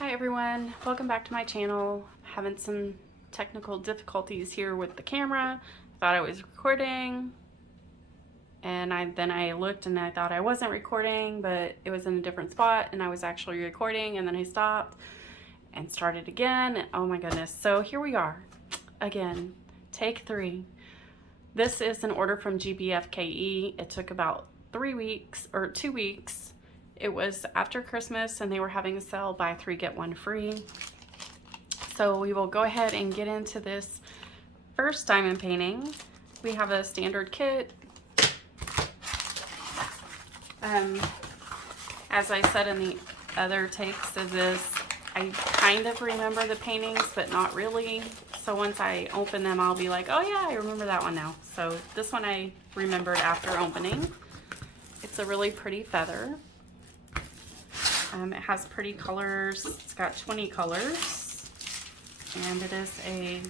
Hi everyone, welcome back to my channel. Having some technical difficulties here with the camera. Thought I was recording and then I looked and I thought I wasn't recording, but it was in a different spot and I was actually recording, and then I stopped and started again, and oh my goodness. So here we are again, take 3. This is an order from GBFKE. It took about 3 weeks or 2 weeks. It was after Christmas and they were having a sale, buy 3 get 1 free. So we will go ahead and get into this first diamond painting. We have a standard kit. As I said in the other takes of this, I kind of remember the paintings, but not really. So once I open them, I'll be like, oh yeah, I remember that one now. So this one I remembered after opening. It's a really pretty feather. It has pretty colors. It's got 20 colors, and it is a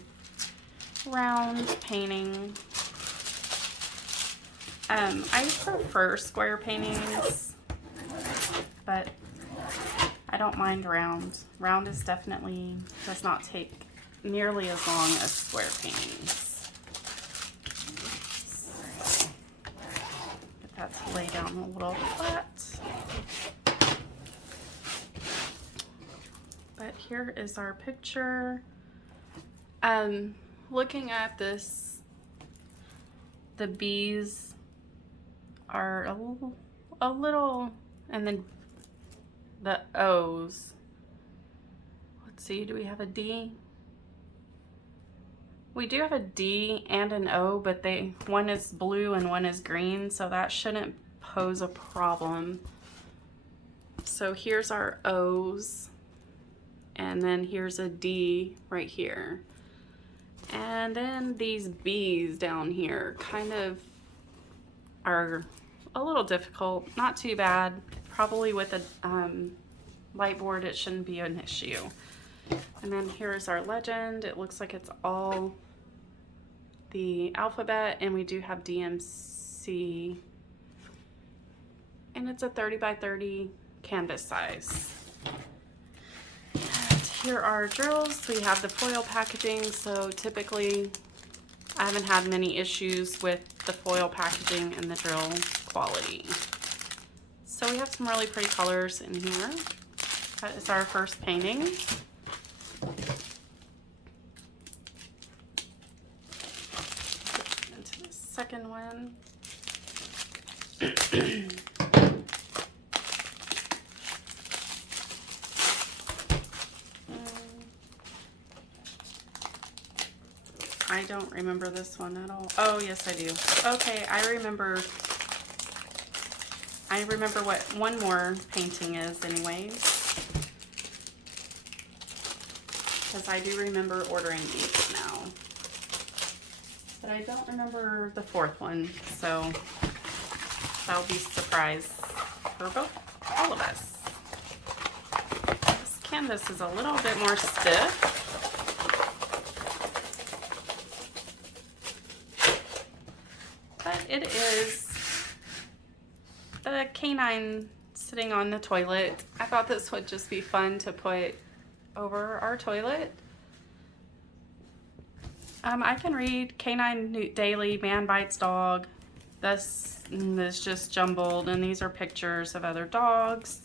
round painting. I prefer square paintings, but I don't mind round. Round is definitely does not take nearly as long as square paintings. So, get that to lay down a little flat. But here is our picture. Looking at this, the bees are a little, and then the O's. Let's see, do we have a D? We do have a D and an O, but one is blue and one is green, so that shouldn't pose a problem. So here's our O's. And then here's a D right here. And then these B's down here kind of are a little difficult, not too bad. Probably with a light board, it shouldn't be an issue. And then here's our legend. It looks like it's all the alphabet, and we do have DMC. And it's a 30 by 30 canvas size. Here are drills. We have the foil packaging, so typically I haven't had many issues with the foil packaging and the drill quality. So we have some really pretty colors in here. That is our first painting. Into the second one. I don't remember this one at all. Oh, yes, I do. Okay, I remember what one more painting is anyways. Because I do remember ordering these now. But I don't remember the 4th one, so that'll be a surprise for all of us. This canvas is a little bit more stiff. It is the canine sitting on the toilet. I thought this would just be fun to put over our toilet. I can read Canine Daily, Man Bites Dog. This is just jumbled, and these are pictures of other dogs.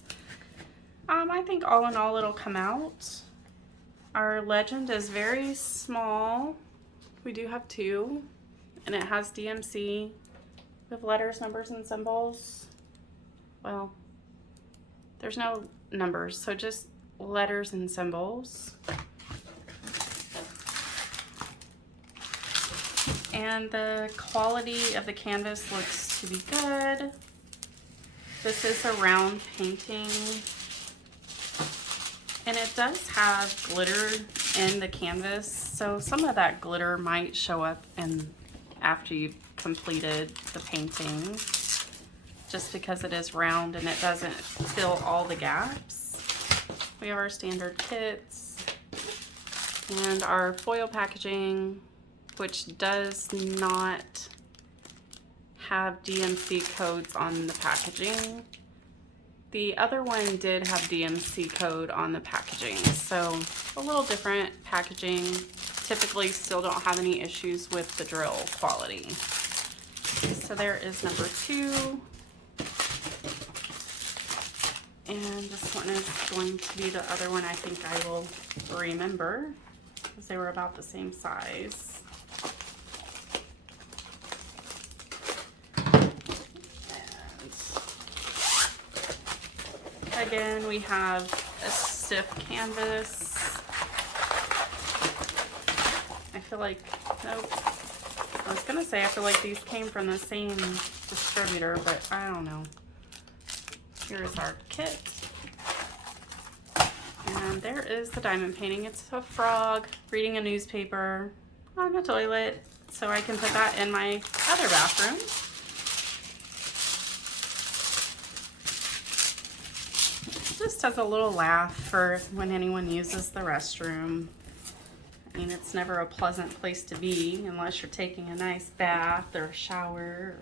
I think all in all it'll come out. Our legend is very small. We do have 2, and it has DMC. With letters, numbers, and symbols. Well, there's no numbers, so just letters and symbols. And the quality of the canvas looks to be good. This is a round painting. And it does have glitter in the canvas, so some of that glitter might show up after you've completed the painting, just because it is round and it doesn't fill all the gaps. We have our standard kits and our foil packaging, which does not have DMC codes on the packaging. The other one did have DMC code on the packaging, so a little different packaging. Typically still don't have any issues with the drill quality. So there is number 2. And this one is going to be the other one I think I will remember, because they were about the same size. Again, we have a stiff canvas. I feel like, nope. I was gonna say I feel like these came from the same distributor, but I don't know. Here's our kit. And there is the diamond painting. It's a frog reading a newspaper on the toilet, so I can put that in my other bathroom. Just as a little laugh for when anyone uses the restroom. I mean, it's never a pleasant place to be unless you're taking a nice bath or shower, or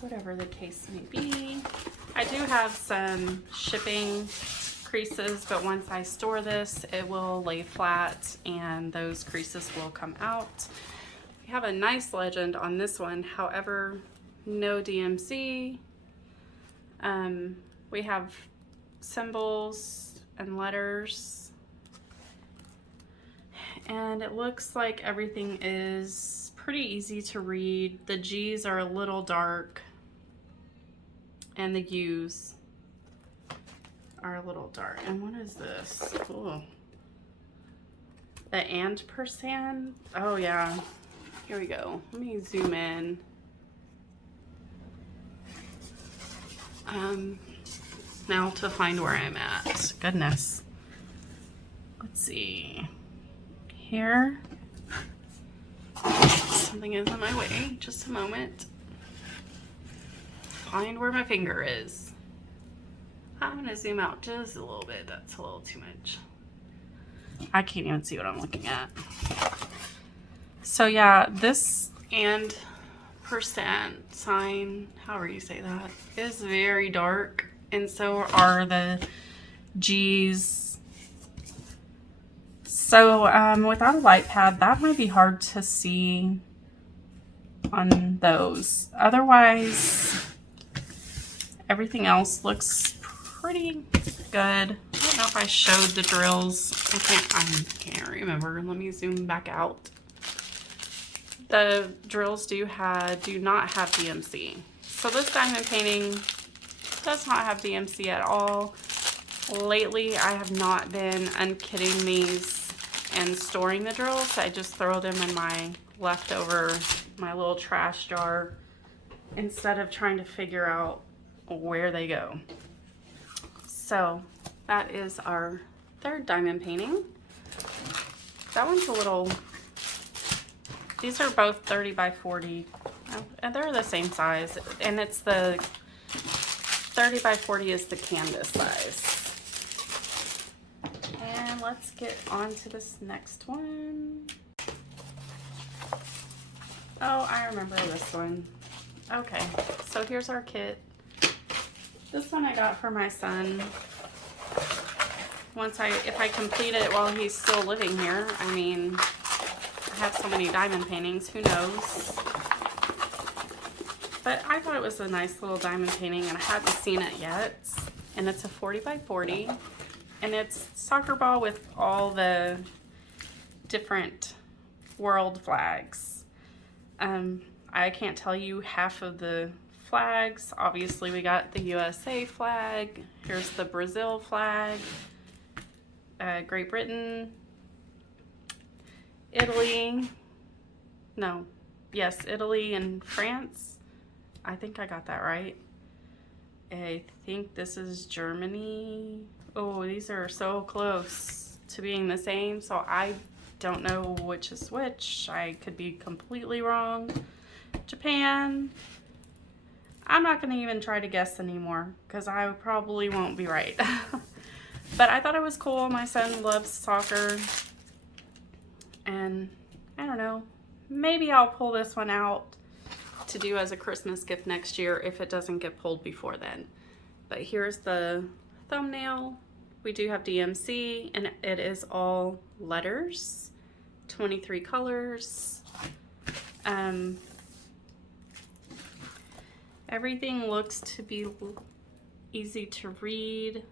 whatever the case may be. I do have some shipping creases, but once I store this, it will lay flat and those creases will come out. We have a nice legend on this one, however, no DMC. We have symbols and letters, and it looks like everything is pretty easy to read. The G's are a little dark and the U's are a little dark. And what is this? Ooh. The ampersand. Oh yeah, here we go. Let me zoom in. Now to find where I'm at. Goodness. Let's see. Here. Something is in my way. Just a moment. Find where my finger is. I'm gonna zoom out just a little bit. That's a little too much. I can't even see what I'm looking at. So yeah, this and percent sign, however you say that, is very dark. And so are the G's. So without a light pad, that might be hard to see on those. Otherwise, everything else looks pretty good. I don't know if I showed the drills. I can't remember. Let me zoom back out. The drills do not have DMC. So this diamond painting does not have DMC at all. Lately, I have not been unkitting these and storing the drills. I just throw them in my leftover, my little trash jar, instead of trying to figure out where they go. So that is our third diamond painting. That one's a little, these are both 30 by 40. And they're the same size, and it's the 30 by 40 is the canvas size. And let's get on to this next one. Oh, I remember this one. Okay, so here's our kit. This one I got for my son. If I complete it while he's still living here, I mean, I have so many diamond paintings, who knows? But I thought it was a nice little diamond painting, and I hadn't seen it yet. And it's a 40 by 40, and it's soccer ball with all the different world flags. I can't tell you half of the flags. Obviously, we got the USA flag. Here's the Brazil flag. Great Britain. Italy. No. Yes, Italy and France. I think I got that right. I think this is Germany. Oh, these are so close to being the same, so I don't know which is which. I could be completely wrong. Japan. I'm not going to even try to guess anymore because I probably won't be right. But I thought it was cool. My son loves soccer. And I don't know. Maybe I'll pull this one out to do as a Christmas gift next year if it doesn't get pulled before then. But here's the thumbnail. We do have DMC, and it is all letters, 23 colors. Everything looks to be easy to read.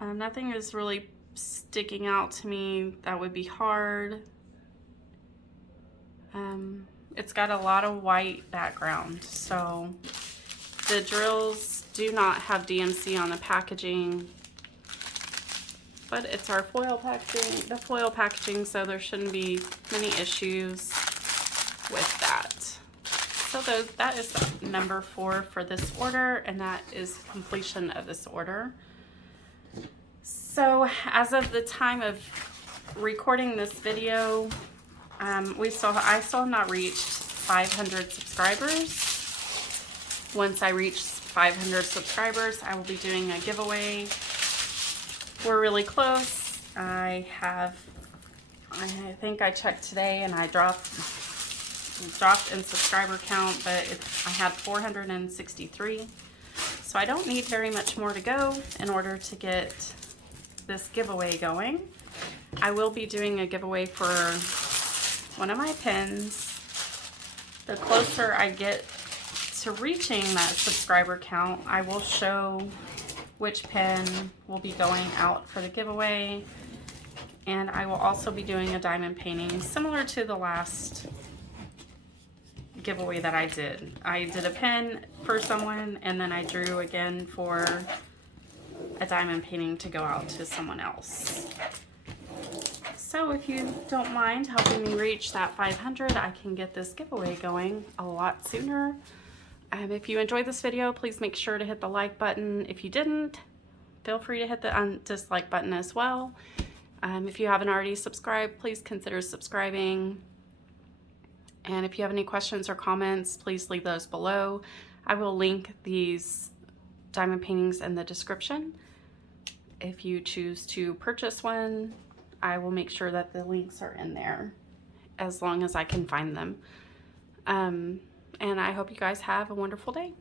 Nothing is really sticking out to me that would be hard. It's got a lot of white background, so the drills do not have DMC on the packaging, but it's our foil packaging, the foil packaging, so there shouldn't be many issues with that. So that is number 4 for this order, and that is completion of this order. So as of the time of recording this video, I still have not reached 500 subscribers. Once I reach 500 subscribers, I will be doing a giveaway. We're really close. I think I checked today and I dropped in subscriber count, but I had 463. So I don't need very much more to go in order to get this giveaway going. I will be doing a giveaway for one of my pins. The closer I get to reaching that subscriber count, I will show which pin will be going out for the giveaway, and I will also be doing a diamond painting similar to the last giveaway that I did. I did a pin for someone, and then I drew again for a diamond painting to go out to someone else. So if you don't mind helping me reach that 500, I can get this giveaway going a lot sooner. If you enjoyed this video, please make sure to hit the like button. If you didn't, feel free to hit the dislike button as well. If you haven't already subscribed, please consider subscribing. And if you have any questions or comments, please leave those below. I will link these diamond paintings in the description. If you choose to purchase one, I will make sure that the links are in there as long as I can find them. And I hope you guys have a wonderful day.